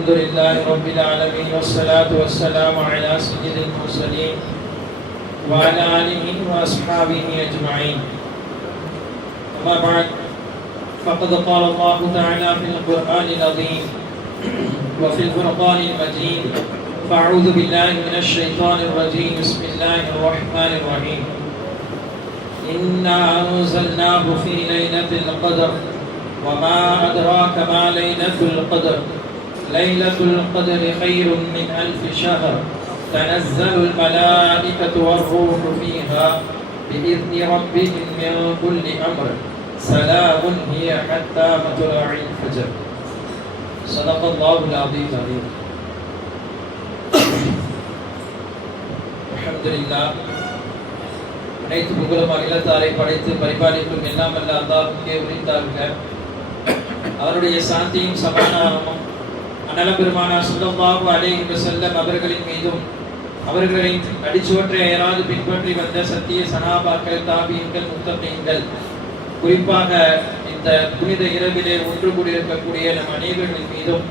الحمد لله رب العالمين والصلاة والسلام على سيد المرسلين وعلى آله وأصحابه أجمعين. أما بعد فقد قال الله تعالى في القرآن العظيم وفي الفرقان المجيد: فأعوذ بالله من الشيطان الرجيم. بسم الله الرحمن الرحيم. إنا أنزلناه في ليلة القدر وما أدراك ما ليلة القدر ليلة القدر خير من 1000 شهر تنزل الملائكة والروح فيها بإذن ربهم من كل أمر سلام هي حتى مطلع الفجر. صدق الله العظيم. الحمد لله. அனைத்து புகழும் அகிலத்தாரை படைத்து பரிபாலிக்கும் எல்லாம் அல்ல அல்லாஹ்வுக்கே உரித்தாகுக. அவருடைய சாந்தியும் சமாதானமும் அண்ணல் பெருமானார் ஸல்லல்லாஹு அலைஹி வஸல்லம் அவர்களின் மீதும் அவர்களின் அடிச்சுவற்றை அயராது பின்பற்றி வந்த சத்திய சஹாபாக்கள், தாபீன்கள், முத்தகீன்கள், குறிப்பாக இந்த புனித இரவிலே ஒன்று கூடியிருக்கக்கூடிய நம் அனைவரின் மீதும்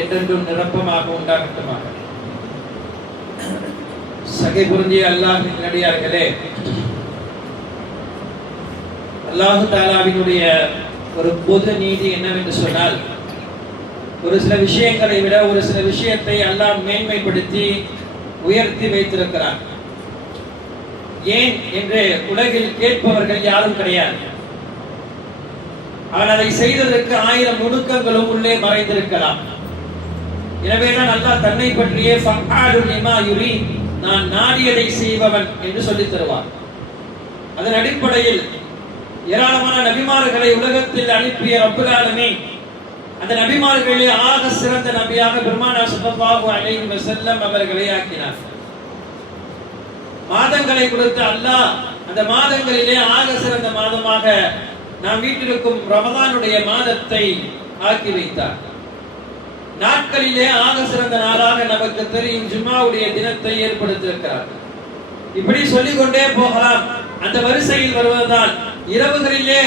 என்றென்றும் நிரப்பமாக உண்டாகட்டுமாக. சகை பொருந்திய அல்லாஹ்வின் நல்லடியார்களே, அல்லாஹு தஆலாவினுடைய ஒரு பொது நீதி என்னவென்று சொன்னால், ஒரு சில விஷயங்களை விட ஒரு சில விஷயத்தை அல்லாஹ் மேன்மைப்படுத்தி உயர்த்தி வைத்திருக்கிறார். ஏன் என்று உலகில் கேட்பவர்கள் யாரும் கிடையாது. அவன் அதை செய்ததற்கு 1000 நுணுக்கங்களும் உள்ளே மறைந்திருக்கலாம். எனவேதான் அல்லாஹ் தன்னை பற்றியே ஃபஅலு லிமா யுரீத், நான் நாடியதை செய்பவன் என்று சொல்லித் தருவார். அதன் அடிப்படையில் ஏராளமான நபிமார்களை உலகத்தில் அனுப்பிய ரப்பல் ஆலமீன் அந்த நபிமார்களில் ஆக சிறந்த நபியாக பெருமானார் ஸல்லல்லாஹு அலைஹி வஸல்லம் அவர்களை ஆக்கினார். மாதங்களை கொடுத்த அல்லாஹ் அந்த மாதங்களிலே ஆக சிறந்த மாதமாக நாம் வீட்டிற்கும் ரமதானுடைய மாதத்தை ஆக்கி வைத்தார். நாட்களிலே ஆக சிறந்த நாளாக நமக்கு தெரியும் ஜும்ஆவுடைய தினத்தை ஏற்படுத்தியிருக்கிறார். இப்படி சொல்லிக்கொண்டே போகலாம். அந்த வரிசையில் வருவதுதான் இரவுகளிலே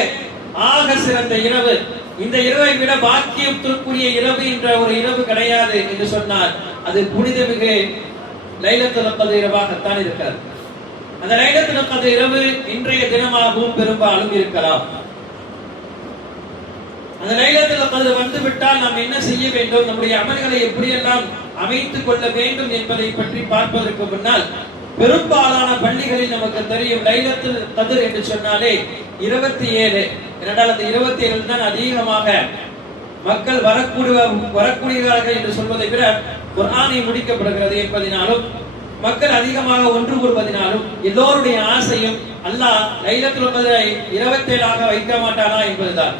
ஆக சிறந்த இரவு. இந்த இரவை விட பாக்கியத்திற்குரிய இரவு என்ற ஒரு இரவு கிடையாது என்று சொன்னார். அது புனிதமிகு லைலத்துல் கத்ர் இரவாகத்தான் இருக்கிறது. அந்த லைலத்துல் கத்ர் இரவு இன்றைய தினமாகவும் பெரும்பாலும் இருக்கலாம். அந்த லைலத்துல் கத்ர் வந்துவிட்டால் நாம் என்ன செய்ய வேண்டும், நம்முடைய அமல்களை எப்படியெல்லாம் அமைத்துக் கொள்ள வேண்டும் என்பதை பற்றி பார்ப்பதற்கு முன்னால், பெரும்பாலான பள்ளிகளில் நமக்கு தெரியும் லைலத்துல் கத்ர் என்று சொன்னாலே 27 இரண்டால் அந்த 27 தான் அதிகமாக மக்கள் வரக்கூடியவர்கள் என்று சொல்வதை விட குர்ஆனை முடிக்கப்படுகிறது என்பதனாலும் மக்கள் அதிகமாக ஒன்று கூடுவதனாலும் எல்லோருடைய ஆசையும் அல்லாஹ் லைலத்துல் கத்ரை 27ஆக வைக்க மாட்டானா என்பதுதான்.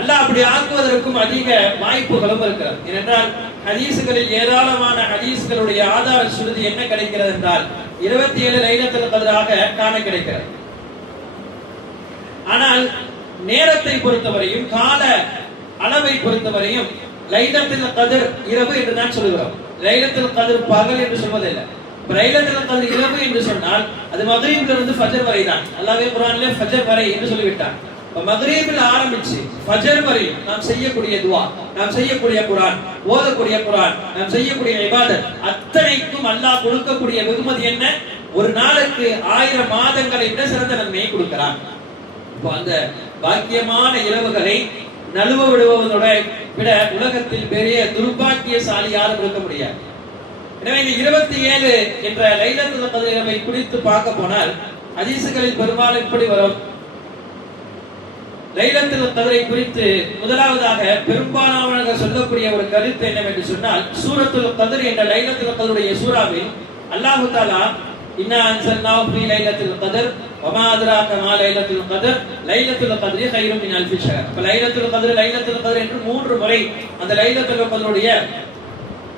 அல்லாஹ் அப்படி ஆக்குவதற்கும் அதிக வாய்ப்புகளும் இருக்கிறது. ஏனென்றால் ஹதீஸ்களில் ஏராளமான ஹதீஸ்களுடைய ஆதார சுருதி என்ன கிடைக்கிறது என்றால் 27 லைலத்துல் கத்ராக காண கிடைக்கிறது. ஆனால் நேரத்தை பொறுத்தவரையும் கால அளவை பொறுத்தவரையும் லைலத்துல் கத்ர் இரவு என்று தான் சொல்கிறோம். லைலத்துல் கத்ர் பகல் என்று சொல்வதில்லை. லைலத்துல் கத்ர் இரவு என்று சொன்னால் அது மக்ரிபிலிருந்து ஃபஜர் வரை தான். அல்லாஹ்வே குர்ஆனிலே ஃபஜர் வரை என்று சொல்லிவிட்டார். மக்ரிபில் ஆரம்பிச்சு ஃபஜர் வரை நாம் செய்யக்கூடிய துஆ, நாம் செய்யக்கூடிய குர்ஆன், ஓதக்கூடிய குர்ஆன், நாம் செய்யக்கூடிய இபாதத் அத்தனைக்கும் அல்லாஹ் கொடுக்கக்கூடிய வெகுமதி என்ன? ஒரு நாளுக்கு 1000 மாதங்களை விட சிறந்த நன்மையை கொடுக்கிறான். இப்போ அந்த பாக்கியமான இரவுகளை நழுவ விடுவதோட விட உலகத்தில் பெரிய துர்பாக்கியசாலி யாரும் இருக்க முடியாது. எனவே இந்த 27 என்ற லைலத்துல் கத்ர் இரவை குறித்து பார்க்க போனால் ஹதீஸ்களில் பெரும்பாலும் இப்படி வரும். லைலத்துல் கத்ரை குறித்து முதலாவதாக பெரும்பாலானவர்கள் சொல்லக்கூடிய ஒரு கருத்து என்னவென்று சொன்னால், சூரத்துல் கத்ர் என்ற லைலத்துல் கத்ருடைய சூராவில் அல்லாஹ் தஆலா இன்னா அன்ஸல்னாஹு ஃபீ லைலத்துல் கத்ர் வமா அத்ராக மா லைலத்துல் கத்ர் லைலத்துல் கத்ரி கைரும் மின் அல்ஃபி ஷஹர். அப்ப லைலத்துல் கத்ர் என்று 3 முறை அந்த லைலத்துல் கத்ருடைய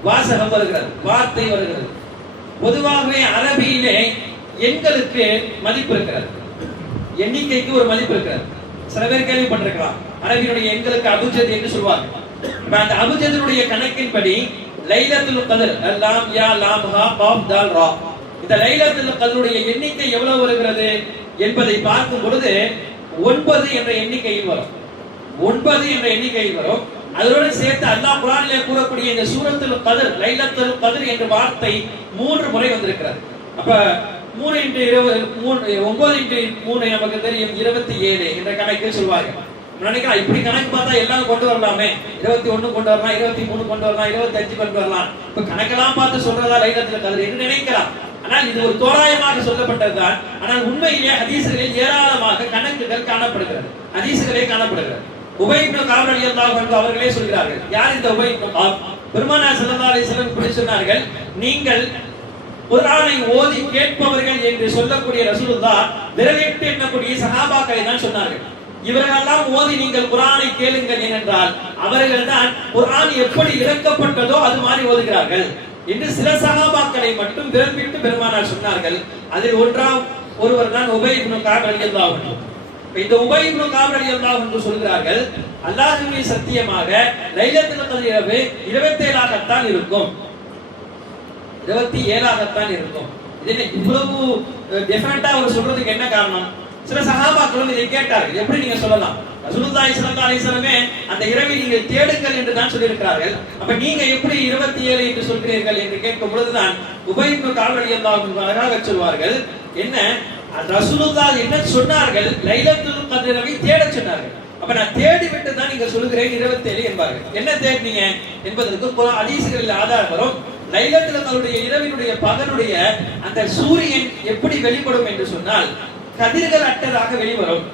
வாசகம் வருகிறது, வார்த்தை வருகிறது. பொதுவாகவே அரபியிலே எண்களுக்கு மதிப்பு இருக்கிறது, எண்ணிக்கைக்கு ஒரு மதிப்பு இருக்கிறது. சில பேர் கேள்விப்பட்டிருக்கலாம், அரபியினுடைய எண்களுக்கு அபுஜத் என்று சொல்வாங்க. அந்த அபுஜதினுடைய கணக்கின்படி லைலத்துல் கத்ர் லாம் யா லாம் ஹா காஃப் தால் ரா, இந்த லைலத்துல் கத்ருடைய எண்ணிக்கை எவ்வளவு வருகிறது என்பதை பார்க்கும் பொழுது 9 என்ற எண்ணிக்கையில் வரும். 9 என்ற எண்ணிக்கையில் வரும். அதோடு சேர்த்து அல்லாஹ் குர்ஆனிலே கூறக்கூடிய இந்த சூரத்துல் கத்ர், லைலத்துல் கத்ர் என்ற வார்த்தை 3 முறை வந்திருக்கிறது. அப்ப 3 into 20 9 into 3 நமக்கு தெரியும் 27 என்ற கணக்கில் சொல்வார்கள். நினைக்கலாம் இப்படி கணக்கு பார்த்தா எல்லாம் கொண்டு வரலாமே, 21 கொண்டு வரலாம், 23 கொண்டு வரலாம், 25 கொண்டு வரலாம், இப்ப கணக்கெல்லாம் பார்த்து சொல்றதா லைலத்துல் கத்ர் என்று நினைக்கலாம். ஆனால் இது ஒரு தோராயமாக சொல்லப்பட்டதுதான். ஆனால் உண்மையிலே ஹதீஸ்களில் ஏராளமாக கணக்குகள் காணப்படுகிறது, ஹதீஸ்களே காணப்படுகிறது. உபை இப்னு கஅப் ரலியல்லாஹு அன்ஹு அவர்களே சொல்கிறார்கள். யார் இந்த உபை இப்னு கஅப்? பெருமானார் ஸல்லல்லாஹு அலைஹி வஸல்லம் இப்படி சொன்னார்கள், நீங்கள் குர்ஆனை ஓதி கேட்பவர்கள் என்று சொல்லக்கூடிய ரசூலுல்லாஹ் விரலிட்டு எண்ணக்கூடிய சஹாபாக்களை தான் சொன்னார்கள். இவர்களெல்லாம் ஓதி நீங்கள் குர்ஆனை கேளுங்கள் ஏனென்றால் அவர்கள் தான் குர்ஆன் எப்படி இறக்கப்பட்டதோ அது மாதிரி ஓதுகிறார்கள் என்று சில சஹாபாக்களை மட்டும் விரல் விட்டு பெருமானார் சொன்னார்கள். அதில் ஒருவர் தான் உபை இப்னு கஅப் ரலியல்லாஹு அன்ஹு. இந்த உபை இப்னு கஅப் ரலியல்லாஹு அன்ஹு சொல்கிறார்கள், அல்லாஹ்வின் சத்தியமாக லைலத்துல் கத்ர் இரவு 27ஆகத்தான் இருக்கும், 27ஆகத்தான் இருக்கும். இது இவ்வளவு டிஃபரண்டா அவர் சொல்றதுக்கு என்ன காரணம்? சில சஹாபாக்களும் இதை கேட்டார்கள், எப்படி நீங்க சொல்லலாம், ரசூலுல்லாஹி ஸல்லல்லாஹு அலைஹி வஸல்லம் அந்த இரவை நீங்கள் தேடுங்கள் என்று தான் சொல்லியிருக்கிறார்கள், அப்ப நீங்க எப்படி 27 என்று சொல்கிறீர்கள் என்று கேட்கும் பொழுதுதான் உபை இப்னு கஅப் ரலியல்லாஹு அன்ஹு அழகாக சொல்வார்கள், என்ன ரசூலுல்லாஹ் என்ன சொன்னார்கள், லைலத்துல் கத்ரை தேட சொன்னார்கள். அப்ப நான் தேடி விட்டு தான் நீங்க சொல்லுகிறேன் 27 என்பார்கள். என்ன தேடினீங்க என்பதற்கு குர்ஆன் ஹதீஸ்களில் ஆதாரம் வரும். லைலத்துல் கத்ருடைய இரவினுடைய பகலுடைய அந்த சூரியன் எப்படி வெளிப்படும் என்று சொன்னால் கதிர்கள் அற்றதாக வெளிவரும்,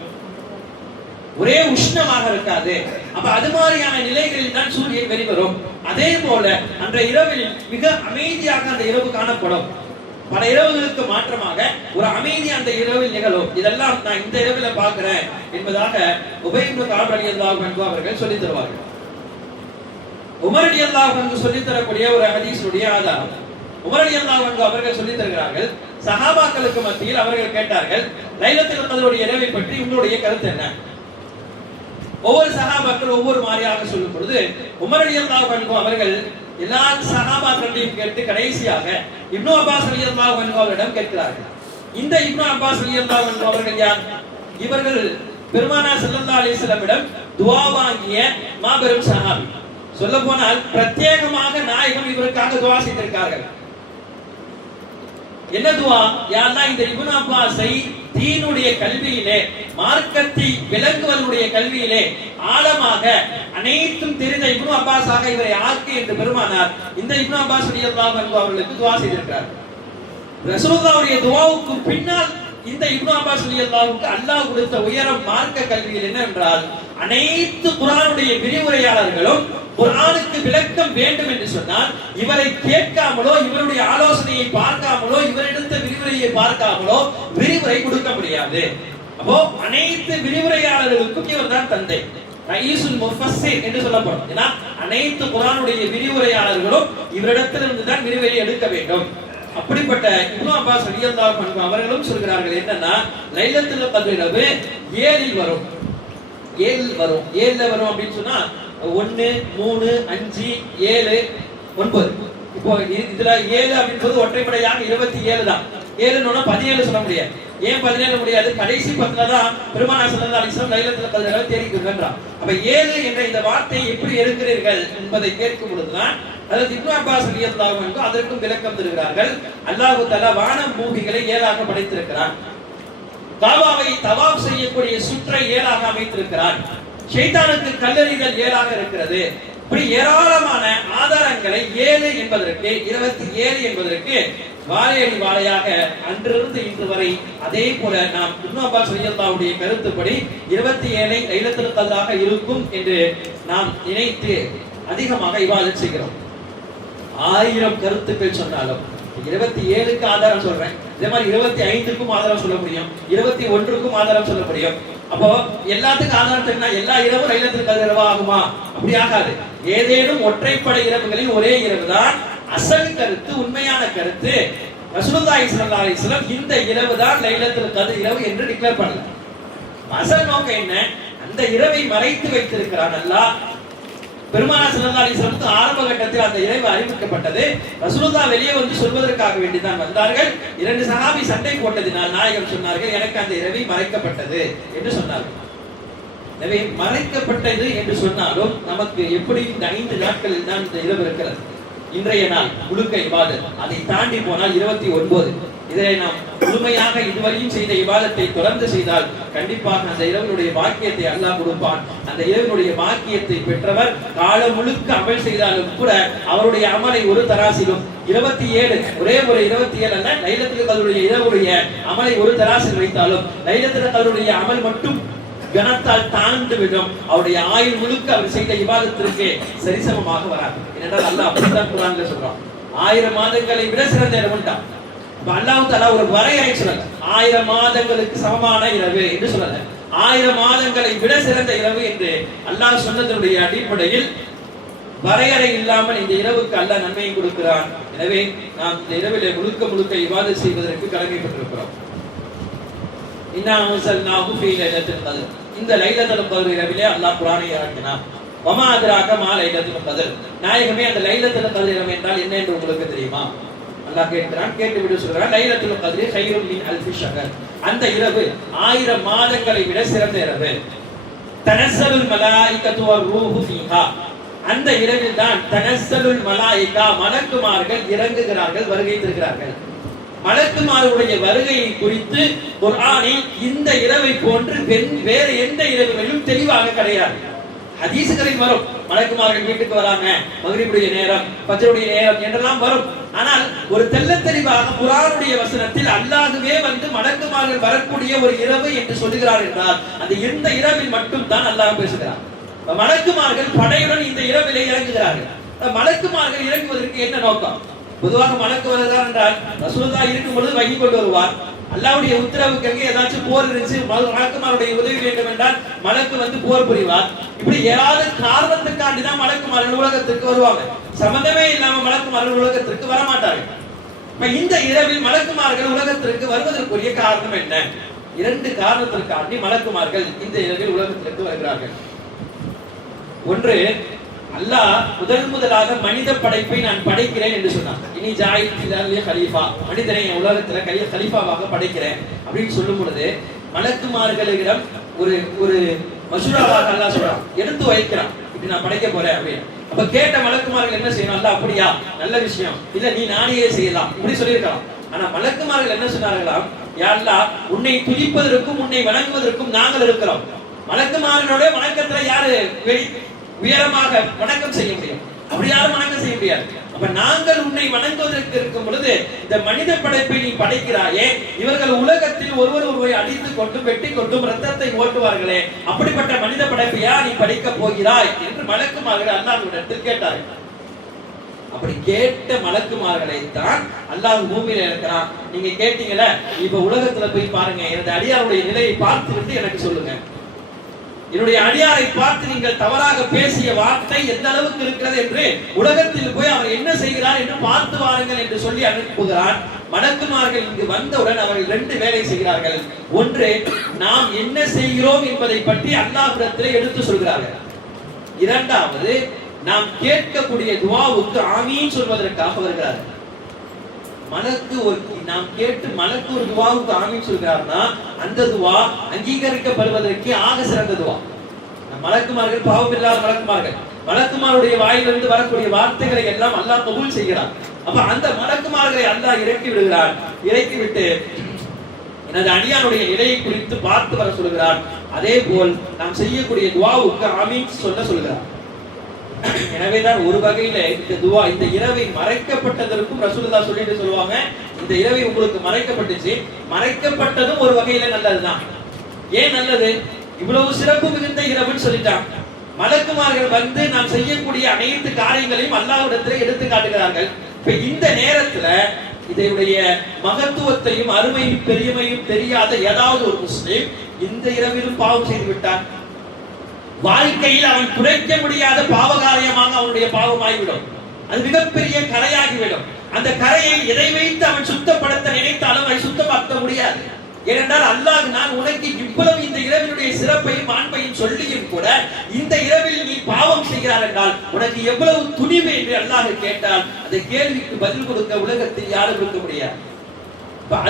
ஒரே உஷ்ணமாக இருக்காது. அப்ப அது மாதிரியான நிலைகளில் தான் சூரியன் வெளிவரும். அதே போல அந்த இரவில் மிக அமைதியாக அந்த இரவு காணப்படும். பல இரவுகளுக்கு மாற்றமாக ஒரு அமைதி அந்த இரவில் நிகழும். இதெல்லாம் நான் இந்த இரவில பார்க்கிறேன் என்பதாக உபை இப்னு கஅப் ரலியல்லாஹு அன்ஹு அவர்கள் சொல்லித் தருவார்கள். உமர் ரலியல்லாஹு அன்ஹு சொல்லித் தரக்கூடிய ஒரு ஹதீஸுடைய ஆதாரம், உமர் ரலியல்லாஹு அன்ஹு அவர்கள் சொல்லித் தருகிறார்கள், சஹாபாக்களுக்கு மத்தியில் அவர்கள் கேட்டார்கள், லைலத்துல் கத்ருடைய இரவை பற்றி உங்களுடைய கருத்து என்ன? ஒவ்வொரு சஹாபாக்கள் ஒவ்வொரு மாதிரியாக சொல்லும் பொழுது உமர் ரலியல்லாஹு அன்ஹு அவர்கள் எல்லா சஹாபாக்களையும் கேட்டு கடைசியாக இப்னு அப்பாஸ் ரலியல்லாஹு அன்ஹு அவரிடம் கேட்கிறார்கள். இந்த இப்னு அப்பாஸ் ரலியல்லாஹு அன்ஹு அவர்கள் யார்? இவர்கள் பெருமானார் ஸல்லல்லாஹு அலைஹி வஸல்லமிடம் துஆ வாங்கிய மாபெரும் சஹாபி. சொல்ல போனால் பிரத்யேகமாக நாயகம் இவருக்காக துஆ செய்திருக்கிறார்கள். என்ன துஆ? யா அல்லாஹ் இந்த இப்னு அப்பாஸை தீனுடைய கல்வியிலே, மார்க்கத்தை விளங்குவதனுடைய கல்வியிலே ஆழமாக அனைத்தும் தெரிந்த இப்னு அப்பாஸாக இவரை ஆக்கி என்று பெருமானார் இந்த இப்னு அப்பாஸ் ரலியல்லாஹு அன்ஹு அவர்களுக்கு துஆ செய்திருக்கிறார். ரசூலுல்லாஹ்வுடைய துஆவுக்கு பின்னால் இந்த இப்னு அப்பாஸ் ரலியல்லாஹுக்கு அல்லாஹ் கொடுத்த உயரம் மார்க்க கல்வியில் என்னவென்றால் அனைத்து குர்ஆனுடைய விரிவுரையாளர்களும் குர்ஆனுக்கு விளக்கம் வேண்டும் என்று சொன்னால் இவரை கேட்காமலோ, இவருடைய ஆலோசனையை பார்க்காமலோ, இவரிடத்த விரிவுரையை பார்க்காமலோ விரிவுரை கொடுக்க முடியாது. அப்போ அனைத்து விரிவுரையாளர்களுக்கும் இவர் தான் தந்தை, ரயீசுல் முஃபஸ்ஸிர் என்று சொல்லப்படும். ஏன்னா அனைத்து குர்ஆனுடைய விரிவுரையாளர்களும் இவரிடத்திலிருந்து தான் விரிவுரை எடுக்க வேண்டும். அப்படிப்பட்ட இப்னு அப்பாஸ் ரலியல்லாஹு அன்ஹு அவர்களும் சொல்கிறார்கள், என்னன்னா லைலத்துல் கத்ர் இரவு 7 வரும், 7 வரும் அப்படின்னு சொன்னா 1 3 5 7 9. இப்போ இதுல 7 அப்படின்றது ஒற்றைப்படையாக 27 தான். 7 னோட 17 சொல்ல முடியாது. ஏன் 17 முடியாது? கடைசி 10ல தான் பெருமானார் ஸல்லல்லாஹு அலைஹி வஸல்லம் லைலத்துல் கத்ரை தேடிக்கிறார். அப்ப 7 என்ற இந்த வார்த்தையை எப்படி எடுக்கிறீர்கள் என்பதை கேட்கும் பொழுதுதான் அதாவது இப்னு அப்பாஸ் ரலியல்லாஹு அன்ஹு அதற்கும் விளக்கம் தருகிறார்கள். அல்லாஹ் தஆலா வானம் பூமிகளை 7ஆக படைத்திருக்கிறான். காபாவை தவாப் செய்யக்கூடிய சுற்றை 7ஆக அமைத்திருக்கிறான். ஷைத்தானுக்கு கல்லெறிதல் 7ஆக இருக்கிறது. இப்படி ஏராளமான ஆதாரங்களை 7 என்பதற்கு 27 என்பதற்கு வாழையடி வாழையாக அன்றிலிருந்து இன்று வரை அதே போல நாம் இப்னு அப்பாஸ் ரலியல்லாஹுடைய கருத்துப்படி 27 லைலத்துல் கத்ராக இருக்கும் என்று நாம் நினைத்து அதிகமாக இபாதத் செய்கிறோம். 1000 கருத்துக்கள் சொன்னாலும் 27க்கு ஆதாரம் சொல்றேன், இதே மாதிரி 25க்கும் ஆதாரம் சொல்ல முடியும், 21க்கும் ஆதாரம் சொல்ல முடியும். அப்போ எல்லாத்துக்கும் ஆதாரம் தெரியுமா? எல்லா இரவும் லைலத்துல் கத்ர் இரவா ஆகுமா? அப்படி ஆகாது. ஏதேனும் ஒற்றைப்படை இரவுகளில் ஒரே இரவு தான் அசல் கருத்து, உண்மையான கருத்து. ரசூலுல்லாஹி ஸல்லல்லாஹு அலைஹி வஸல்லம் இந்த இரவு தான் லைலத்துல் கத்ர் இரவு என்று டிக்ளேர் பண்ணல. அசல் நோக்கம் என்ன? அந்த இரவை மறைத்து வைத்திருக்கிறான் அல்லாஹ். பெருமானார் ஸல்லல்லாஹு அலைஹி வஸல்லம் ஆரம்ப கட்டத்தில் அந்த இரவு அறிவிக்கப்பட்டது. ரசூலுல்லாஹ் வெளியே வந்து சொல்வதற்காக வேண்டி தான் வந்தார்கள். 2 சஹாபி சண்டை போட்டதினால் நாயகம் சொன்னார்கள், எனக்கு அந்த இரவு மறைக்கப்பட்டது என்று சொன்னார்கள். எனவே மறைக்கப்பட்டது என்று சொன்னாலும் நமக்கு எப்படி இந்த 5 நாட்களில் தான் இந்த இரவு இருக்கிறது. இன்றைய நாள் முழுக்க இபாதத், அதை தாண்டி போனால் 29. இதை நாம் முழுமையாக இதுவரையும் செய்த இபாதத்தை தொடர்ந்து செய்தால் கண்டிப்பாக அந்த இரவினுடைய பாக்கியத்தை அல்லாஹ் கொடுப்பான். அந்த இரவினுடைய பாக்கியத்தை பெற்றவர் காலம் முழுக்க அமல் செய்தாலும் கூட அவருடைய அமலை ஒரு தராசிலும் 27 ஒரே ஒரு 27 அல்ல, லைலத்துல் கத்ருடைய இரவுடைய அமலை ஒரு தராசில் வைத்தாலும் லைலத்துல் கத்ருடைய அமல் மட்டும் கனத்தால் தாழ்ந்து விடும். அவருடைய ஆயுள் முழுக்க அவர் செய்த இபாதத்திற்கு சரிசமமாக வராது. ஏனென்றால் அல்லாஹ் அப்படித்தான் குர்ஆன்ல சொல்றான், 1000 மாதங்களை விட சிறந்த இரவு உண்டாம். அல்லாஹ் தஆலா ஒரு வரையறை சொல்லல, 1000 மாதங்களுக்கு சமமான இரவு என்று சொல்லல, 1000 மாதங்களை விட சிறந்த இரவு என்று அல்லாஹ் சொன்னதனுடைய அடிப்படையில் வரையறை இல்லாமல் இந்த இரவுக்கு அல்லாஹ் நன்மையை கொடுக்கிறான். எனவே நாம் இந்த இரவிலே முழுக்க முழுக்க இபாதத் செய்வதற்கு கடமைப்பட்டிருக்கிறோம். இந்த லைலத்துல் கத்ர் இரவிலே அல்லாஹ் குர்ஆனை இறக்கினார். வமா அத்ராக மா லைலத்துல் கத்ர், நாயகமே அந்த லைலத்துல் கத்ர் இரவு என்றால் என்ன என்று உங்களுக்கு தெரியுமா? அல்லாஹ் கேட்கிறான். கேட்டுவிட்டு சொல்றான், லைலத்துல் கத்ரி கைரும் மின் அல்ஃபி ஷஹர், அந்த இரவு 1000 மாதங்களை விட சிறந்த இரவு. தனஸ்ஸலுல் மலாயிகத்து வர்ரூஹு ஃபீஹா, அந்த இரவில் தான் தனஸ்ஸலுல் மலாயிகா, மலக்குமார்கள் இறங்குகிறார்கள், வருகை தருகிறார்கள். மலக்குமார்களுடைய வருகையை குறித்து குர்ஆனில் இந்த இரவை போன்று வேற எந்த இரவுகளிலும் தெளிவாக கிடையாது. ஹதீஸ்களில் வரும், மலக்குமார்கள் வீட்டுக்கு வராங்க, மக்ரிபுடைய நேரம், ஃபஜ்ருடைய நேரம் என்றெல்லாம் வரும். ஆனால் ஒரு தெள்ளத் தெளிவாக குர்ஆனுடைய வசனத்தில் அல்லாஹ்வே வந்து மலக்குமார்கள் வரக்கூடிய ஒரு இரவு என்று சொல்லுகிறார் என்றால் அந்த இந்த இரவில் மட்டும் தான் அல்லாஹ் பேசுகிறார். மலக்குமார்கள் படையுடன் இந்த இரவிலே இறங்குகிறார்கள். மலக்குமார்கள் இறங்குவதற்கு என்ன நோக்கம்? பொதுவாக மலக்கு வருகிறார் என்றால் ரசூலுல்லாஹ் இருக்கும் பொழுது வகி கொண்டு வருவார். அல்லாஹ்வுடைய உத்தரவுக்கு எங்கே ஏதாச்சும் போர் இருந்துச்சு, மலக்குமாருடைய உதவி வேண்டும் என்றால் மலக்கு வந்து போர் புரிவார். இப்படி ஏதாவது காரணத்துக்காண்டி தான் மலக்குமார்கள் உலகத்திற்கு வருவாங்க. சம்பந்தமே இல்லாம மலக்குமார்கள் உலகத்திற்கு வரமாட்டார்கள். இந்த இரவில் மலக்குமார்கள் உலகத்திற்கு வருவதற்குரிய காரணம் என்ன? 2 காரணத்திற்காண்டி மலக்குமார்கள் இந்த இரவில் உலகத்திற்கு வருகிறார்கள். ஒன்று, அல்லாஹ் முதலாக மனித படைப்பை நான் படைக்கிறேன் என்று சொன்னான். இனி ஜாயில் கலீஃபா, மனிதனை என் உலகத்துல கலீஃபாவாக படைக்கிறேன் அப்படின்னு சொல்லும் பொழுது மலக்குமார்களிடம் ஒரு ஒரு மசூராவாக அல்லாஹ் சொல்றான், எடுத்து வைக்கிறான், இப்படி நான் படைக்க போறேன் அப்படின்னு. அப்ப கேட்ட மலக்குமார்கள் என்ன செய்யணும்? அல்லாஹ் அப்படியா, நல்ல விஷயம், இல்ல நீ நானே செய்யலாம் இப்படி சொல்லியிருக்கலாம். ஆனா மலக்குமார்கள் என்ன சொன்னார்களாம், யா அல்லாஹ், உன்னை துதிப்பதற்கும் உன்னை வணங்குவதற்கும் நாங்கள் இருக்கிறோம். மலக்குமார்களோட வணக்கத்துல யாரு உயரமாக வணக்கம் செய்ய முடியும்? அப்படி யாரும் வணக்கம் செய்ய முடியாது. அப்ப நாங்கள் உன்னை வணங்குவதற்கு இருக்கும் பொழுது இந்த மனித படைப்பை நீ படைக்கிறாயே, இவர்கள் உலகத்தில் ஒருவரை அடித்துக் கொண்டும் வெட்டி கொண்டும் ரத்தத்தை ஓட்டுவார்களே, அப்படிப்பட்ட மனித படைப்பையா நீ படைக்க போகிறாய் என்று மலக்குமார்கள் அல்லாஹ்விடத்தில் கேட்டார்கள். அப்படி கேட்ட மலக்குமார்களை தான் அல்லாஹ் பூமியில இருக்கிறான். நீங்க கேட்டீங்களா, இப்ப உலகத்துல போய் பாருங்க, எனது அடியாருடைய நிலையை பார்த்து விட்டு எனக்கு சொல்லுங்க. என்னுடைய அடியாரை பார்த்து நீங்கள் தவறாக பேசிய வார்த்தை எந்த அளவுக்கு இருக்கிறது என்று உலகத்தில் போய் அவர் என்ன செய்கிறார் என்று பார்த்து வாருங்கள் என்று சொல்லி அனுப்புகிறார். மலக்குமார்கள் இங்கு வந்தவுடன் அவர்கள் 2 வேலை செய்கிறார்கள். ஒன்று, நாம் என்ன செய்கிறோம் என்பதை பற்றி அல்லாஹ்விடத்தில் எடுத்து சொல்கிறார்கள். இரண்டாவது, நாம் கேட்கக்கூடிய துஆவுக்கு ஆமீன் சொல்வதற்காக வருகிறார்கள். நாம் கேட்டு மலக்கு ஒரு துஆவுக்கு ஆமீன் சொல்கிறார்னா அந்த துஆ அங்கீகரிக்கப்படுவதற்கு ஆக சிறந்த துஆ. மலக்குமார்கள் பாவமில்லாத மலக்குமார்கள், மலக்குமாருடைய வாயிலிருந்து வரக்கூடிய வார்த்தைகளை எல்லாம் அல்லாஹ் கபூல் செய்கிறார். அப்ப அந்த மலக்குமார்களை அல்லாஹ் இறக்கி விடுகிறார். இறக்கி விட்டு எனது அடியானுடைய நிலையை குறித்து பார்த்து வர சொல்கிறார். அதே போல் நாம் செய்யக்கூடிய துஆவுக்கு ஆமீன் சொல்ல சொல்கிறார். எனவேதான் ஒரு வகையில இந்த துஆ, இந்த இரவை மறைக்கப்பட்டதற்கும் ரசூலுல்லாஹ் சொல்லிட்டு சொல்லுவாங்க, இந்த இரவை உங்களுக்கு மறைக்கப்பட்டுச்சு, மறைக்கப்பட்டதும் ஒரு வகையில நல்லதுதான். ஏன் நல்லது? இவ்வளவு சிறப்பு மிகுந்த இரவுன்னு சொல்லிட்டான். மலக்குமார்கள் வந்து நாம் செய்யக்கூடிய அனைத்து காரியங்களையும் அல்லாஹ்விடத்தில் எடுத்து காட்டுகிறார்கள். இப்ப இந்த நேரத்துல இதனுடைய மகத்துவத்தையும் அருமையும் பெருமையும் தெரியாத ஏதாவது ஒரு முஸ்லிம் இந்த இரவிலும் பாவம் செய்து விட்டான், வாழ்க்கையில் அவன் குறைக்க முடியாத பாவகாரியமாக அவனுடைய பாவமாகிவிடும். அது மிகப்பெரிய கரையாகிவிடும். அந்த கரையை எதை வைத்து அவன் சுத்தப்படுத்த நினைத்தாலும் அதை சுத்தமாக்க முடியாது. ஏனென்றால் அல்லாஹ் நான் உனக்கு இவ்வளவு இந்த இரவினுடைய சிறப்பையும் மாண்பையும் சொல்லியும் கூட இந்த இரவில் நீ பாவம் செய்கிறார் என்றால் உனக்கு எவ்வளவு துணிவு என்று அல்லாஹ் கேட்டால் அந்த கேள்விக்கு பதில் கொடுக்க உலகத்தில் யாரும் இருக்க முடியாது.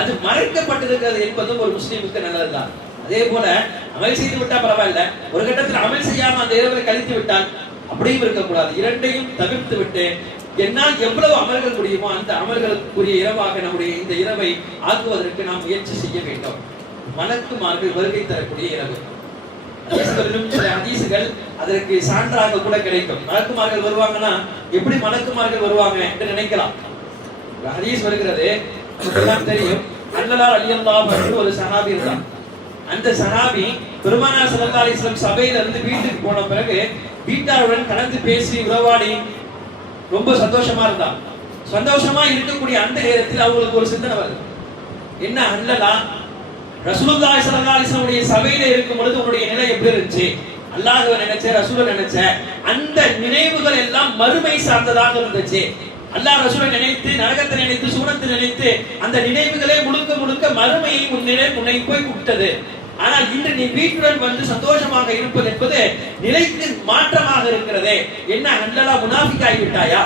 அது மறைக்கப்பட்டிருக்கிறது என்பதும் ஒரு முஸ்லிமுக்கு நல்லதுதான். அதே போல அமல் செய்து விட்டா பரவாயில்ல, ஒரு கட்டத்தில் அமல் செய்யாம அந்த இரவை கழித்து விட்டால் அப்படியும் இருக்கக்கூடாது. இரண்டையும் தவிர்த்து விட்டு என்னால் எவ்வளவு அமல்கள் முடியுமோ அந்த அமல்களுக்குரிய இரவாக நம்முடைய இந்த இரவை ஆக்குவதற்கு நாம் முயற்சி செய்ய வேண்டும். மலக்குமார்கள் வருகை தரக்கூடிய இரவு, சில ஹதீசுகள் அதற்கு சான்றாக கூட கிடைக்கும். மலக்குமார்கள் வருவாங்கன்னா எப்படி மலக்குமார்கள் வருவாங்க என்று நினைக்கலாம். ஹதீஸ் வருகிறது, நமக்கு தெரியும், அன்னலார் ரலியல்லாஹு அன்ஹு ஒரு சஹாபி இருந்தார். அந்த சஹாபி பெருமானார் ஸல்லல்லாஹு அலைஹி வஸல்லம் சபையில இருந்து வீட்டுக்கு போன பிறகு வீட்டாருடன் கலந்து பேசி உறவாடி ரொம்ப சந்தோஷமா இருந்தார். சந்தோஷமா இருக்கக்கூடிய அந்த நேரத்தில் அவங்களுக்கு ஒரு சிந்தனை வருது. என்ன அன்னலா, ரசூலுல்லாஹி ஸல்லல்லாஹு அலைஹி வஸல்லம் உடைய சபையில இருக்கும் பொழுது உங்களுடைய நிலை எப்படி இருந்துச்சு? அல்லாஹ்வை நினைச்ச, ரசூலை நினைச்ச, அந்த நினைவுகள் எல்லாம் மறுமை சார்ந்ததாக இருந்துச்சு. அல்லாஹ் ரசூலை நினைத்து, நரகத்தை நினைத்து, சூனத்தை நினைத்து, அந்த நினைவுகளே முழுக்க முழுக்க மறுமையை உன்னை போய் விட்டது. ஆனால் இன்று நீ வீட்டுடன் வந்து சந்தோஷமாக இருப்பது என்பது நிலைக்கு மாற்றமாக இருக்கிறதே. என்ன அன்னலா, முனாஃபிக் விட்டாயா?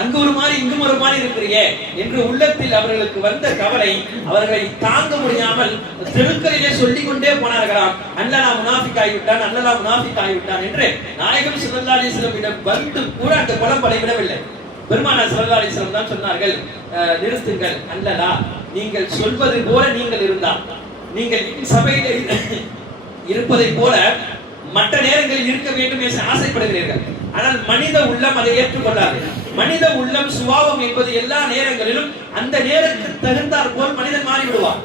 அங்கு ஒரு மாதிரி இங்கும் ஒரு மாதிரி இருக்கிறியே என்று உள்ளத்தில் அவர்களுக்கு வந்த கவலை அவர்களை தாங்க முடியாமல் தெருக்களிலே சொல்லிக் கொண்டே போனார்களாம். அன்னலா முனாஃபிக் ஆகிவிட்டான், அன்னலா முனாஃபிக் ஆகிவிட்டான் என்று நாயகம் ஸல்லல்லாஹு அலைஹி வஸல்லம் வந்து கூட அந்த குழப்பலை விடவில்லை. பெருமானார் ஸல்லல்லாஹு அலைஹி வஸல்லம் தான் சொன்னார்கள், நிறுத்துங்கள், அன்னலா, நீங்கள் சொல்வது போல நீங்கள் இருந்தால், நீங்கள் சபையிலே இருப்பதை போல மற்ற நேரங்களில் இருக்க வேண்டும் என்று ஆசைப்படுகிறீர்கள். ஆனால் மனித உள்ளம் அதை ஏற்றுக்கொள்ளாது. மனித உள்ளம் சுபாவம் என்பது எல்லா நேரங்களிலும் அந்த நேரத்துக்கு தகுந்தாற் போல் மனிதன் மாறிவிடுவான்.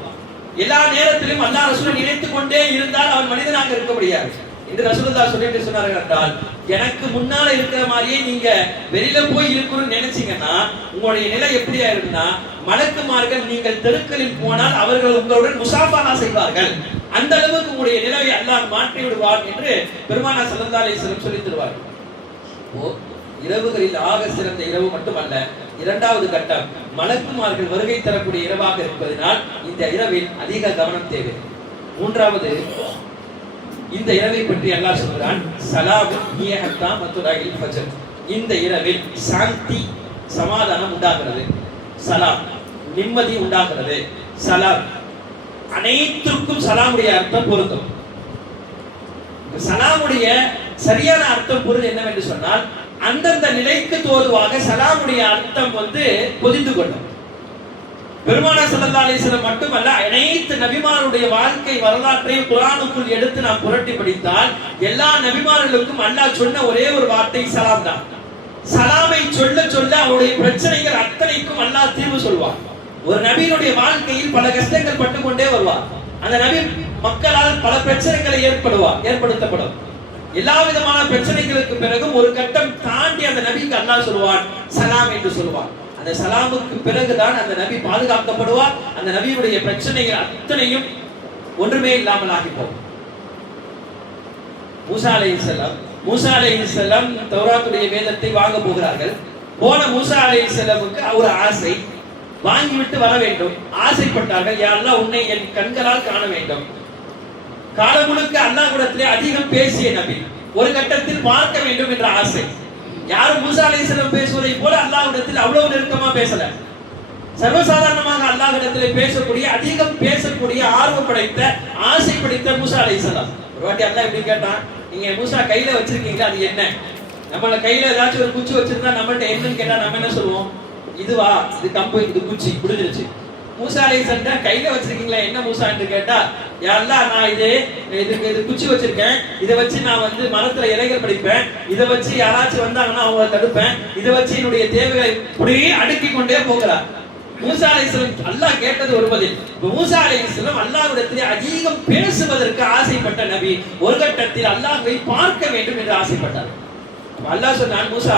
எல்லா நேரத்திலும் அல்லாஹ் ரசூலை நினைத்துக் கொண்டே இருந்தால் அவன் மனிதனாக இருக்க முடியாது என்று ரசூலுல்லாஹ் சொல்லிட்டு சொன்னார்கள். என்றால் எனக்கு முன்னால இருக்கிற மாதிரியே நீங்க வெளியில போய் இருக்கணும்னு நினைச்சீங்கன்னா உங்களுடைய நிலை எப்படியா இருக்குன்னா, மலக்குமார்கள் நீங்கள் தெருக்களில் போனால் அவர்கள் உங்களுடன் முசாஃபஹா செய்வார்கள். அந்த அளவுக்கு உங்களுடைய நிலையை அல்லாஹ் மாற்றி விடுவான் என்று பெருமானார் ஸல்லல்லாஹு அலைஹி வஸல்லம் சொல்லி தருவார்கள். இரவுகளில் ஆக சிறந்த இரவு மட்டுமல்ல, இரண்டாவது கட்டம் மலக்குமார்கள் வருகை தரக்கூடிய இரவாக இருப்பதனால் இந்த இரவில் அதிக கவனம் தேவை. மூன்றாவது, இந்த இரவை பற்றி அல்லாஹ் சொல்கிறான், ஸலாமு ஹிய ஹத்தா மத்லஇல் ஃபஜர். இந்த இரவில் சாந்தி, சமாதானம் உண்டாகிறது, சலாம், நிம்மதி உண்டாகிறது. சலாம் அனைத்திற்கும் சலாமுடைய அர்த்தம் பொருந்தும். சலாமுடைய சரியான அர்த்தம் பொருள் என்னவென்று சொன்னால், அந்தந்த நிலைக்கு தோதுவாக சலாமுடைய அர்த்தம் பொதிந்து கொள்ளும். பெருமானார் ஸல்லல்லாஹு அலைஹி வஸல்லம் மட்டுமல்ல, அனைத்து நபிமாருடைய வாழ்க்கை வரலாற்றையும் குர்ஆனுக்குள் எடுத்து நாம் புரட்டி படித்தால் எல்லா நபிமார்களுக்கும் அல்லாஹ் சொன்ன ஒரே ஒரு வார்த்தை சலாம் தான். சலாமை சொல்ல சொல்ல அவருடைய பிரச்சனைகள் அத்தனைக்கும் அல்லாஹ் தீர்வு சொல்வார். ஒரு நபியினுடைய வாழ்க்கையில் பல கஷ்டங்கள் பட்டுக் கொண்டே வருவார். அந்த நபி மக்களால் பல பிரச்சனைகளை ஏற்படுத்தப்படும். எல்லா விதமான பிரச்சனைகளுக்கு பிறகும் ஒரு கட்டம் தாண்டி அந்த நபிக்கு அல்லாஹ் சொல்வான், சலாம் என்று சொல்வான். அந்த சலாமுக்கு பிறகுதான் அந்த நபி பாதுகாக்கப்படுவார். அந்த நபியுடைய பிரச்சனைகள் அத்தனையும் ஒன்றுமே இல்லாமல் ஆகிப்போம். மூசா அலைஹிஸ்ஸலாம் தௌராத்துடைய வேதத்தை வாங்க போகிறார்கள். போன மூசா அலைஹிஸ்ஸலாமுக்கு ஒரு ஆசை, வாங்கிவிட்டு வர வேண்டும். ஆசைப்பட்டார்கள், யா அல்லாஹ் உன்னை என் கண்களால் காண வேண்டும். காலம் முழுக்க அல்லாஹ்விடத்திலே அதிகம் பேசிய நபி, ஒரு கட்டத்தில் பார்க்க வேண்டும் என்ற ஆசை. யாரும் மூசா அலைஹிஸ்ஸலாம் பேசுவதை போல அல்லாஹ்விடத்தில் அவ்வளவு நெருக்கமா பேசல. சர்வசாதாரணமாக அல்லாஹ்விடத்திலே பேசக்கூடிய, அதிகம் பேசக்கூடிய, ஆர்வம் படைத்த, ஆசை படைத்த மூசா அலைஹிஸ்ஸலாம். ஒரு வாட்டி அல்லாஹ் இப்படி கேட்டான், நீங்க மூசா கையில வச்சிருக்கீங்களா, அது என்ன? நம்மள கையில ஏதாச்சும் ஒரு குச்சி வச்சிருந்தா நம்மள்ட்ட என்னன்னு கேட்டா நம்ம என்ன சொல்லுவோம்? இதுவா, இது கம்பு, இது குச்சி, முடிஞ்சிருச்சு. மூசா அலைஹிஸ்ஸலாம் கையில வச்சிருக்கீங்களா, என்ன மூசா என்று கேட்டா, யா அல்லாஹ் நான் இது குச்சி வச்சிருக்கேன், இதை வச்சு நான் மரத்துல இலைகள் படிப்பேன், இதை வச்சு யாராச்சும் வந்தாங்கன்னா அவங்களை தடுப்பேன், இதை வச்சு என்னுடைய தேவைகளை அப்படியே அடுக்கி கொண்டே போகிறார். மூசா அலைஹிஸ்ஸலாம் அல்லாஹ் கேட்டது ஒரு பதில். மூசா அலைஹிஸ்ஸலாம் அல்லாஹ்விடத்திலே அதிகம் பேசுவதற்கு ஆசைப்பட்ட நபி. ஒரு கட்டத்தில் அல்லாஹ்வை பார்க்க வேண்டும் என்று ஆசைப்பட்டார். அல்லாஹ் சொன்னான், மூசா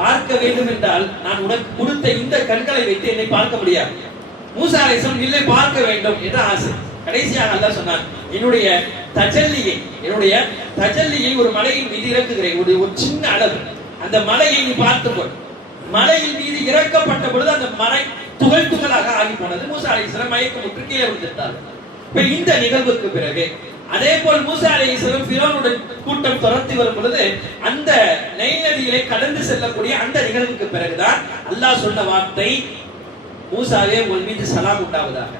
பார்க்க வேண்டும் என்றால் நான் உனக்கு கொடுத்த இந்த கண்களை வைத்து என்னை பார்க்க முடியாது. மூசா அலைஹிஸ்ஸலாம் இல்லை, பார்க்க வேண்டும் என்ற ஆசை. கடைசியாக அல்லாஹ் சொன்னான், என்னுடைய தஜல்லியை ஒரு மலையின் மீது இறக்குகிறேன், ஒரு சின்ன அளவு. அந்த மலையை நீ பார்த்துக்கொள். மலையின் மீது இறக்கப்பட்ட பொழுது அந்த மலை துகள் துகளாக ஆகி போனது. மூசா அலைஹிஸ்ஸலாம் மயக்கமுற்று கீழே விழுந்துட்டார்கள். இந்த நிகழ்வுக்கு பிறகு அதே போல் மூசா அலைஹிஸ்ஸலாம் ஃபிரௌனுடைய கூட்டம் துரத்தி வரும் பொழுது அந்த நைல் நதியிலே கடந்து செல்லக்கூடிய அந்த நிகழ்வுக்கு பிறகுதான் அல்லாஹ் சொன்ன வார்த்தை, மூசாவே உன் மீது சலாம் உண்டாவதாக.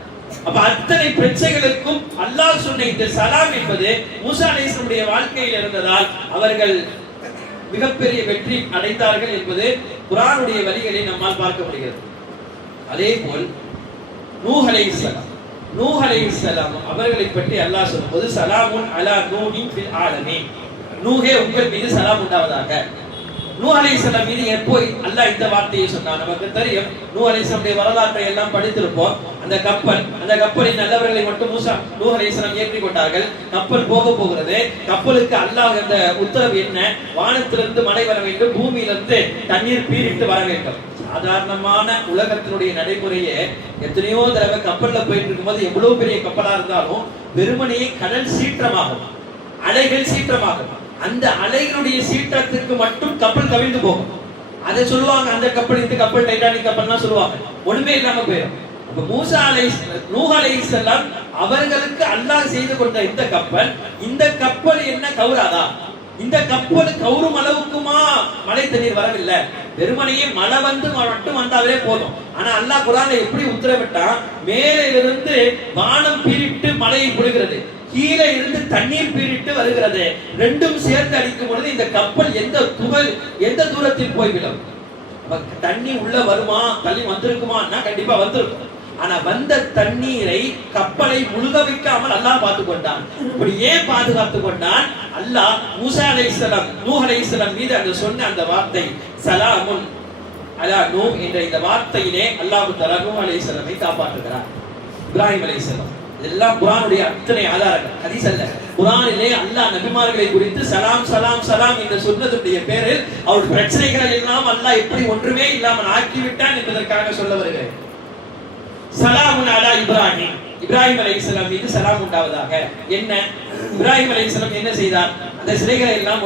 அப்ப அத்தனை பிரச்சனைகளுக்கும் அல்லாஹ் சொன்ன இந்த சலாம் என்பது மூசா அலைஹிஸ்ஸலாமுடைய வாழ்க்கையில் இருந்ததால் அவர்கள் மிகப்பெரிய வெற்றி அடைந்தார்கள் என்பது குர்ஆனுடைய வழிகளை நம்மால் பார்க்க முடிகிறது. அதே போல் நூஹ் அலைஹிஸ்ஸலாம் அவர்களை பற்றி அல்லாஹ் சொல்லும்போது சலாமுன் அலா நூஹின் ஃபில் ஆலமீன், நூஹே உங்கள் மீது சலாம் உண்டாவதாக. நூஹ் அலைஹிஸ்ஸலாம் மீது எப்போ அல்லாஹ் இந்த வார்த்தையை சொன்னார்? நமக்கு தெரியும், நூஹ் அலைஹிஸ்ஸலாமுடைய வரலாற்றை எல்லாம் படித்திருப்போம். அந்த கப்பலின் நல்லவர்களை மட்டும் நூஹ் அலைஹிஸ்ஸலாம் ஏற்றிக் கொண்டார்கள். கப்பல் போகிறது. கப்பலுக்கு அல்லாஹ் அந்த உத்தரவு என்ன? வானத்திலிருந்து மழை வர வேண்டும், பூமியிலிருந்து தண்ணீர் பீரிட்டு வர வேண்டும். சாதாரணமான உலகத்தினுடைய நடைமுறையே எத்தனையோ தடவை கப்பல்ல போயிட்டு இருக்கும்போது எவ்வளவு பெரிய கப்பலா இருந்தாலும் வெறுமனையே கடல் சீற்றமாகும், அலைகள் சீற்றமாகும். அந்த அலைகளுடைய சீற்றத்திற்கு மட்டும் கப்பல் கவிழ்ந்து போகும். அதை சொல்லுவாங்க, அந்த கப்பல் இந்த கப்பல் டைட்டானிக் கப்பல்னா சொல்லுவாங்க, ஒண்ணுமே இல்லாம போயிடும். அப்ப நூஹ் அலைஹிஸ்ஸலாம் அவர்களுக்கு அல்லாஹ் செய்து கொண்ட இந்த கப்பல் என்ன கவுராதா? இந்த கப்பல் கவுரும் அளவுக்குமா மழை தண்ணீர் வரவில்லை? வெறுமனையே மழை வந்து மட்டும் வந்தாவே போதும். ஆனா அல்லாஹ் குர்ஆன்ல எப்படி உத்தரவிட்டான்? மேலே இருந்து வானம் பீரிட்டு மழையை பொழிகிறது, கீழே இருந்து தண்ணீர் பீரிட்டு வருகிறது. ரெண்டும் சேர்ந்து அடிக்கும் பொழுது இந்த கப்பல் எந்த தூரத்தில் போய்விடும்? தண்ணி உள்ள வருமா, தள்ளி வந்திருக்குமான்னா கண்டிப்பா வந்திருக்கும். ஆனா வந்த தண்ணீரை கப்பலை முழுக வைக்காமல் அல்லாஹ் பார்த்துக் கொண்டான். இப்படி ஏன் பாதுகாத்துக் கொண்டான்? அல்லாஹ் மூசா அலைஹிஸ்ஸலாம் நூஹ் அலைஹிஸ்ஸலாம் மீது அந்த சொன்ன அந்த வார்த்தை சலாமுன் அலா நூஹ் என்ற இந்த வார்த்தையிலே அல்லாஹ் தஆலா நூஹ் அலைஹிஸ்ஸலாமை காப்பாற்றுகிறார். இப்ராஹிம் அலைஹிஸ்ஸலாம், இதெல்லாம் குர்ஆனுடைய அத்தனை ஆதாரங்கள், ஹதீஸ் அல்ல. குர்ஆனிலே அல்லாஹ் நபிமார்களை குறித்து சலாம் சலாம் சலாம் என்று சொன்னதுடைய பேரில் அவர் பிரச்சனைகள் எல்லாம் அல்லாஹ் எப்படி ஒன்றுமே இல்லாமல் ஆக்கிவிட்டான் என்பதற்காக சொல்ல வருகிறேன். சலாமுன் அலா இப்ராஹிம், இப்ராஹிம் அலைஹிஸ்ஸலாம் மீது சலாம் உண்டாவதாக. என்ன இப்ராஹிம் அலைஹிஸ்ஸலாம் என்ன செய்தார்? அந்த சிலைகளை எல்லாம்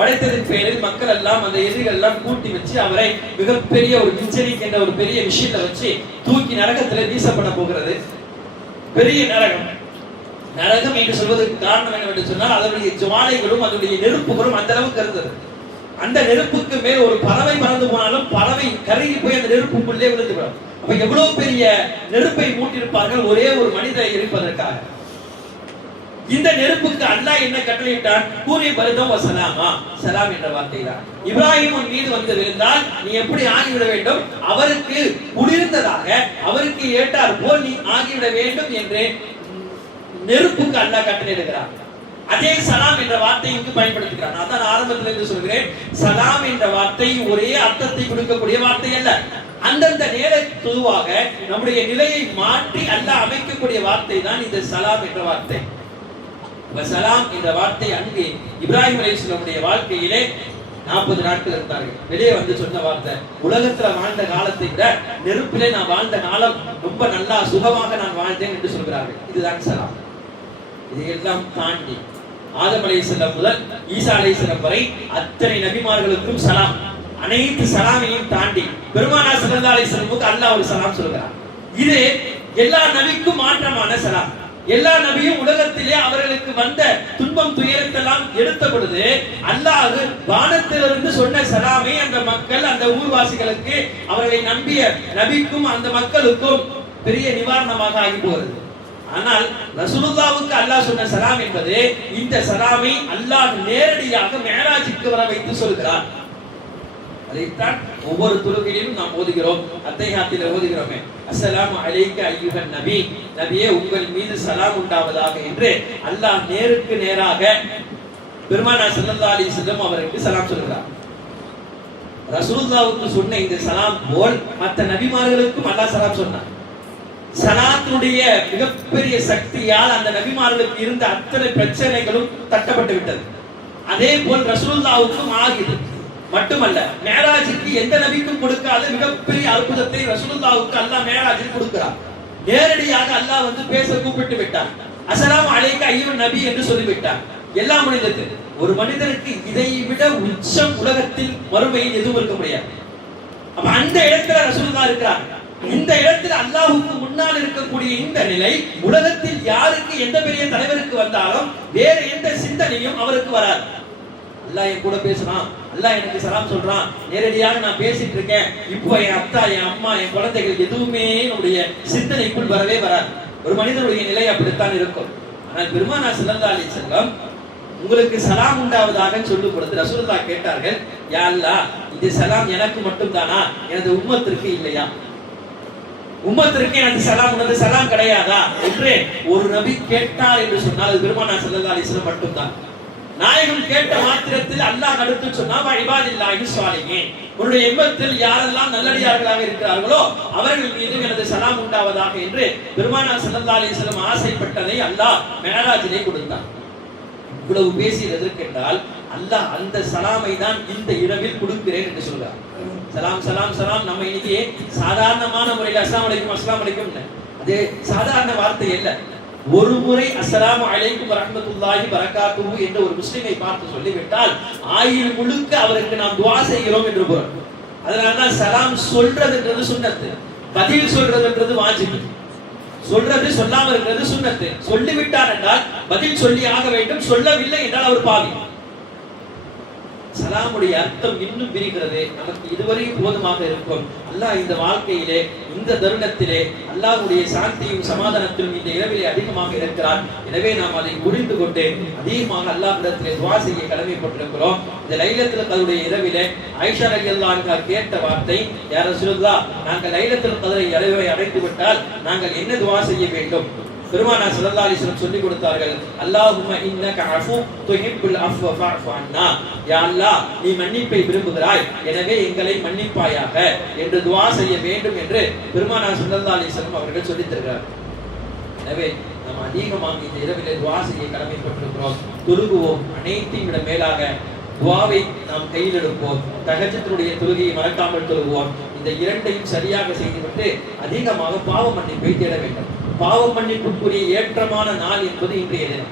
உடைத்ததன் பேரில் மக்கள் எல்லாம் அந்த எதிரிகள் எல்லாம் கூட்டி வச்சு அவரை மிகப்பெரிய ஒரு மிச்சரிக் என்ற ஒரு பெரிய விஷயத்தை வச்சு தூக்கி நரகத்தில் வீசப்பட போகிறது. பெரிய நரகம் என்று சொல்வதற்கு காரணம் என்னவென்று சொன்னால் அதனுடைய ஜுவாலைகளும் அதனுடைய நெருப்புகளும் அந்த அளவுக்கு இருந்தது. அந்த நெருப்புக்கு மேல் ஒரு பறவை பறந்து போனாலும் பறவை கருகி போய் அந்த நெருப்புக்குள்ளே விழுந்துவிடும். அப்ப எவ்வளவு பெரிய நெருப்பை மூட்டிருப்பார்கள் ஒரே ஒரு மனிதரை எரிப்பதற்காக. இந்த நெருப்புக்கு அல்லாஹ் என்ன கட்டளையிட்டான்? கூனி பர்தம் வ சலாமா, சலாம் என்ற வார்த்தை தான். இப்ராஹிம் மீது வந்து விழுந்தால் நீ எப்படி ஆகிவிட வேண்டும்? அவருக்கு குளிர்ந்ததாக, அவருக்கு ஏற்றார் போல் நீ ஆகிவிட வேண்டும் என்று நெருப்புக்கு அல்லாஹ் கட்டளையிடுகிறார். அதே சலாம் என்ற வார்த்தை இங்கு பயன்படுத்துகிறார். அதான் ஆரம்பத்தில் இருந்து சொல்கிறேன், சலாம் என்ற வார்த்தை ஒரே அர்த்தத்தை கொடுக்கக்கூடிய வார்த்தை அல்ல. அந்தந்த நேரத்துவாக நம்முடைய நிலையை மாற்றி அல்லாஹ் அமைக்கக்கூடிய வார்த்தை தான் இந்த சலாம் என்ற வார்த்தை. சலாம் என்ற வார்த்தை அங்கு இப்ராஹிம் அலைஹிஸ்ஸலாமுடைய வாழ்க்கையிலே 40 நாட்கள் இருந்தார்கள். வெளியே வந்து சொன்ன வார்த்தை, உலகத்துல வாழ்ந்த காலத்தை விட நெருப்பிலே நான் வாழ்ந்த காலம் ரொம்ப நல்லா சுகமாக நான் வாழ்ந்தேன் என்று சொல்கிறார்கள். இதுதான் சலாம். இதையெல்லாம் தாண்டி ஆதம் அலைஹிஸ்ஸலாம் முதல் ஈசா அலைஹிஸ்ஸலாம் வரை அத்தனை நபிமார்களுக்கும் சலாம். அனைத்து சலாமையும் தாண்டி பெருமானார் ஸல்லல்லாஹு அலைஹி வஸல்லமுக்கு அல்லாஹ் ஒரு சலாம் சொல்கிறார். இது எல்லா நபிக்கும் மாற்றமான சலாம். எல்லா நபியும் உலகத்திலே அவர்களுக்கு வந்த துன்பம் துயரத்தெல்லாம் எடுத்த பொழுது அல்லாஹ் வானத்திலிருந்து சொன்ன சலாமை அந்த மக்கள், அந்த ஊர்வாசிகளுக்கு, அவர்களை நம்பிய நபிக்கும் அந்த மக்களுக்கும் பெரிய நிவாரணமாக ஆகி போகிறது. ஆனால் ரசூலுல்லாஹ்வுக்கு அல்லாஹ் சொன்ன சலாம் என்பது இந்த சலாமை அல்லாஹ் நேரடியாக மிஅராஜுக்கு வர வைத்து சொல்கிறார். அதைத்தான் ஒவ்வொரு தொழுகையிலும் நாம் ஓதுகிறோம். அத்தைஹியாத்தில் ஓதுகிறோமே, அஸ்ஸலாமு அலைக்க அய்யுஹன் நபி, நபியே உங்கள் மீது சலாம் உண்டாவதாக என்று அல்லாஹ் நேருக்கு நேராக பெருமானார் ஸல்லல்லாஹு அலைஹி வஸல்லம் அவருக்கு சலாம் சொல்கிறார். ரசூலுல்லாஹ்வுக்கு சொன்ன இந்த சலாம் போல் மற்ற நபிமார்களுக்கும் அல்லாஹ் சலாம் சொன்னார். சலாத்தினுடைய மிகப்பெரிய சக்தியால் அந்த நபிமார்களுக்கு இருந்த அத்தனை பிரச்சனைகளும் தட்டப்பட்டு விட்டது. அதே போல் ரசூலுல்லாஹ்வுக்கும் ஆகியது. மட்டுமல்ல, மேராஜுக்கு எந்த நபிக்கும் கொடுக்காத மிகப்பெரிய அற்புதத்தை ரசூலுல்லாஹ்வுக்கு அல்லாஹ் மேராஜில் கொடுக்கிறார். நேரடியாக அல்லாஹ் வந்து பேச கூப்பிட்டு விட்டார். அஸ்ஸலாமு அலைக்க அய்யுஹன் நபி என்று சொல்லிவிட்டார். எல்லா மனிதருக்கு, ஒரு மனிதருக்கு இதை விட உச்சம் உலகத்தில் மறுமையில் எதுவும் இருக்க முடியாது. அப்ப அந்த இடத்துல ரசூலுல்லாஹ் இருக்கிறார். இந்த இடத்தில் அல்லாஹ்வுக்கு முன்னால் இருக்கக்கூடிய இந்த நிலை உலகத்தில் யாருக்கு, எந்த பெரிய தலைவருக்கு வந்தாலும் வேற எந்த சிந்தனையும் அவருக்கு வராது. அல்லாஹ் என் கூட பேசுறான், அல்லாஹ் எனக்கு சலாம் சொல்றான், நேரடியாக நான் பேசிட்டு இருக்கேன், இப்போ என் அத்தா, என் அம்மா, என் குழந்தைகள் எதுவுமே என்னுடைய சிந்தனைக்குள் வரவே வராது. ஒரு மனிதனுடைய நிலை அப்படித்தான் இருக்கும். ஆனால் பெருமானார் ஸல்லல்லாஹு அலைஹி வஸல்லம் உங்களுக்கு சலாம் உண்டாவதாக சொல்லும் பொழுது ரசூலுல்லாஹ் கேட்டார்கள், யா அல்லாஹ், இது சலாம் எனக்கு மட்டும் தானா, எனது உம்மத்திற்கு இல்லையா? உம்மத்திற்கு எனக்கு சலாம் உனது சலாம் கிடையாதா என்று ஒரு நபி கேட்டார் என்று சொன்னால் அது பெருமானார் ஸல்லல்லாஹு அலைஹி வஸல்லம் மட்டும்தான். நாயகம் கேட்ட மாத்திரத்தில் அல்லாஹ் அடுத்து சொன்னா இபாதில்லாஹி ஸாலிஹீன், உன்னுடைய எம்மத்தில் யாரெல்லாம் நல்லடியார்களாக இருக்கிறார்களோ அவர்கள் மீது எனது சலாம் உண்டாவதாக என்று பெருமானார் ஸல்லல்லாஹு அலைஹி வஸல்லம் ஆசைப்பட்டதை அல்லாஹ் மிஅராஜிலே கொடுத்தான். இவ்வளவு பேசியதற்கு என்றால் அல்லாஹ் அந்த சலாமை தான் இந்த இரவில் கொடுக்கிறேன் என்று சொல்றார். சலாம் சலாம் சலாம் நம்ம இன்னைக்கு சாதாரணமான முறையில் அஸ்ஸலாமு அலைக்கும் அஸ்ஸலாமு அலைக்கும், அது சாதாரண வார்த்தை அல்ல. ஒரு முறை அஸ்ஸலாமு அலைக்கும் வரஹ்மத்துல்லாஹி பரக்காத்துஹு என்று ஒரு முஸ்லிமை பார்த்து சொல்லிவிட்டால் ஆயுள் முழுக்க அவருக்கு நாம் துஆ செய்கிறோம் என்று பொருள். அதனாலதான் சலாம் சொல்றதுன்றது சுன்னத்து, பதில் சொல்றதுன்றது வாஜிப். சொல்றது சொல்லாம இருக்கிறது சுன்னத்து. சொல்லிவிட்டார் என்றால் பதில் சொல்லி ஆக வேண்டும், சொல்லவில்லை என்றால் அவர் பாவி. சலாமுடைய அர்த்தம் இன்னும் விரிகிறது. நமக்கு இதுவரையும் போதுமாக இருக்கும். அல்லாஹ் இந்த வாழ்க்கையிலே இந்த தருணத்திலே அல்லாஹ்வுடைய சாந்தியும் சமாதானத்திலும் இந்த இரவிலே அதிகமாக இருக்கிறார். எனவே நாம் அதை புரிந்து கொண்டு அதிகமாக அல்லாஹ்விடத்திலே துஆ செய்ய கடமைப்பட்டிருக்கிறோம். இந்த லைலத்துல் கத்ருடைய இரவிலே ஆயிஷா ரலியல்லாஹு அன்ஹா கேட்ட வார்த்தை, யா ரசூலுல்லாஹ், நாங்கள் லைலத்துல் கத்ரை இரவை அடைந்து விட்டால் நாங்கள் என்ன துஆ செய்ய வேண்டும்? பெருமானார் ஸல்லல்லாஹு அலைஹி வஸல்லம் சொல்லி கொடுத்தார்கள், அல்லாஹும்ம இன்னக அஃபு துஹிப்புல் அஃப்வ ஃபஅஃபு அன்னா, யா அல்லாஹ், நீ மன்னிப்பை விரும்புகிறாய், எனவே எங்களை மன்னிப்பாயாக என்று துஆ செய்ய வேண்டும் என்று பெருமானார் ஸல்லல்லாஹு அலைஹி வஸல்லம் அவர்கள் சொல்லித் தருகிறார். எனவே நாம் அதிகமாக இந்த இரவிலே துஆ செய்ய கடமைப்பட்டிருக்கிறோம். தொழுகுவோம். அனைத்தையும் விட மேலாக துஆவை நாம் கையில் எடுப்போம். தஹஜ்ஜுடைய தொழுகையை மறக்காமல் தொழுவோம். இந்த இரண்டையும் சரியாக செய்துவிட்டு அதிகமாக பாவ மன்னிப்பை தேட வேண்டும். பாவ மன்னிப்புக்குரிய ஏற்றமான நாள் என்பது இன்றைய தினம்.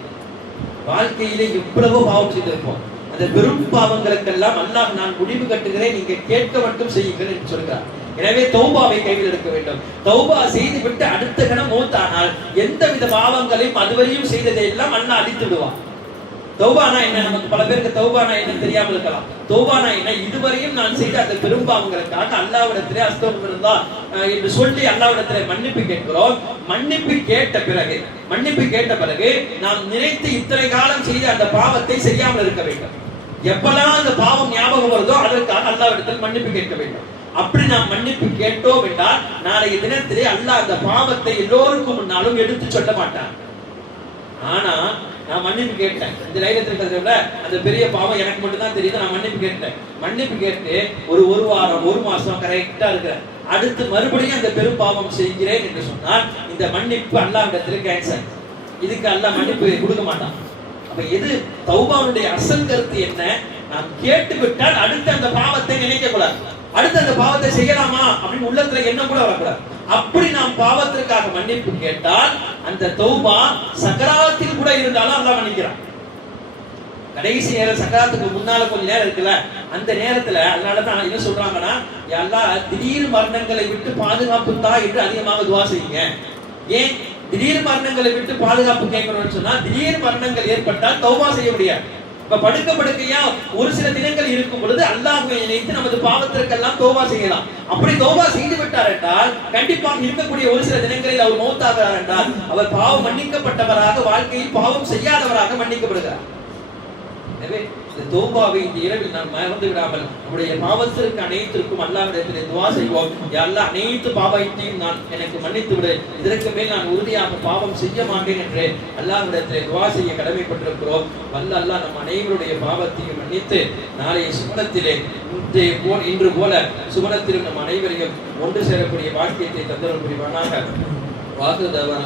வாழ்க்கையிலே எவ்வளவோ பாவம் செய்திருப்போம். அந்த பெரும் பாவங்களுக்கெல்லாம் அல்லாஹ் நான் முடிவு கட்டுகிறேன், நீங்க கேட்க மட்டும் செய்யுங்கள் என்று சொல்கிறார். எனவே தௌபாவை கையில் எடுக்க வேண்டும். தௌபா செய்து விட்டு அடுத்த கணம் மௌத்தானால் எந்தவித பாவங்களையும் அதுவரையும் செய்ததை எல்லாம் அல்லாஹ் அழித்து விடுவான். தௌபானா என்ன? நமக்கு பல பேருக்கு தௌபானா என்ன தெரியாமல் இருக்கலாம். தௌபானா என்ன? இதுவரையும் நான் செய்த அந்த பெரும்பாவங்களுக்காக அல்லாஹ்விடத்திலே அஸ்தக்ஃபிருல்லாஹ் என்று சொல்லி அல்லாஹ்விடத்திலே மன்னிப்பு கேட்கிறோம். மன்னிப்பு கேட்ட பிறகு நாம் நினைத்து இத்தனை காலம் செய்த அந்த பாவத்தை செய்யாமல் இருக்க வேண்டும். எப்பெல்லாம் அந்த பாவம் ஞாபகம் வருதோ அதற்காக அல்லாஹ்விடத்தில் மன்னிப்பு கேட்க வேண்டும். அப்படி நாம் மன்னிப்பு கேட்டோம் என்றால் நாளைய தினத்திலே அல்லாஹ் அந்த பாவத்தை எல்லோருக்கும் முன்னாலும் எடுத்து சொல்ல மாட்டான். ஆனா நான் மன்னிப்பு கேட்டேன், இந்த லைலத்துல் கத்ர்ல அந்த பெரிய பாவம் எனக்கு மட்டும் தான் தெரியுது, நான் மன்னிப்பு கேட்டு ஒரு வாரம் ஒரு மாசம் கரெக்டா இருக்கிறேன், அடுத்து மறுபடியும் அந்த பெரும் பாவம் செய்கிறேன் என்று சொன்னால் இந்த மன்னிப்பு அல்லாஹ்விடத்திலே கேன்சல். இதுக்கு அல்லாஹ் மன்னிப்பு கொடுக்க மாட்டான். அப்ப எது தௌபாவுடைய அசல் கருத்து என்ன? நாம் கேட்டு விட்டால் அடுத்து அந்த பாவத்தை நினைக்க கூடாது, அடுத்து அந்த பாவத்தை செய்யலாமா அப்படின்னு உள்ளத்துல எண்ணம் கூட வரக்கூடாது. அப்படி நாம் பாவத்திற்காக மன்னிப்பு கேட்டால் அந்த தௌபா சக்கராத்தில் கூட இருந்தாலும் அல்லாஹ் மன்னிக்கிறான். கடைசி நேரம் சக்கராத்துக்கு முன்னால கொஞ்ச நேரம் இருக்குல்ல, அந்த நேரத்துல அதனாலதான் என்ன சொல்றாங்கன்னா, யா அல்லாஹ், திடீர் மரணங்களை விட்டு பாதுகாப்பு தா என்று அதிகமாக துஆ செய்யுங்க. ஏன் திடீர் மரணங்களை விட்டு பாதுகாப்பு கேட்கணும்னு சொன்னா, திடீர் மரணங்கள் ஏற்பட்டால் தௌபா செய்ய முடியாது. இப்ப படுக்கையா ஒரு சில தினங்கள் இருக்கும் பொழுது அல்லாஹ்வை நினைத்து நமது பாவத்திற்கெல்லாம் தௌபா செய்யலாம். அப்படி தௌபா செய்து விட்டார் என்றால் கண்டிப்பாக இருக்கக்கூடிய ஒரு சில தினங்களில் அவர் மௌத்தாகிறார் என்றால் அவர் பாவம் மன்னிக்கப்பட்டவராக, வாழ்க்கையில் பாவம் செய்யாதவராக மன்னிக்கப்படுகிறார். எனவே இந்த தௌபாவை இந்த இரவில் நாம் மறந்து விடாமல் நம்முடைய பாவத்திற்கு அனைத்திற்கும் அல்லாஹ்விடத்திலே துஆ செய்வோம். யா அல்லாஹ், அனைத்து பாவத்தையும் நான் எனக்கு மன்னித்து விடு, இதற்கு மேல் நான் உறுதியாக பாவம் செய்ய மாட்டேன் என்று அல்லாஹ்விடத்திலே துஆ செய்ய கடமைப்பட்டிருக்கிறோம். வல்ல அல்லாஹ் நம் அனைவருடைய பாவத்தையும் மன்னித்து நாளைய சுமணத்திலே இன்று போல சுமணத்திலும் நம் அனைவரையும் ஒன்று சேரக்கூடிய வாக்கியத்தை தந்தருள் புரிவானாக. வாக்கு தவான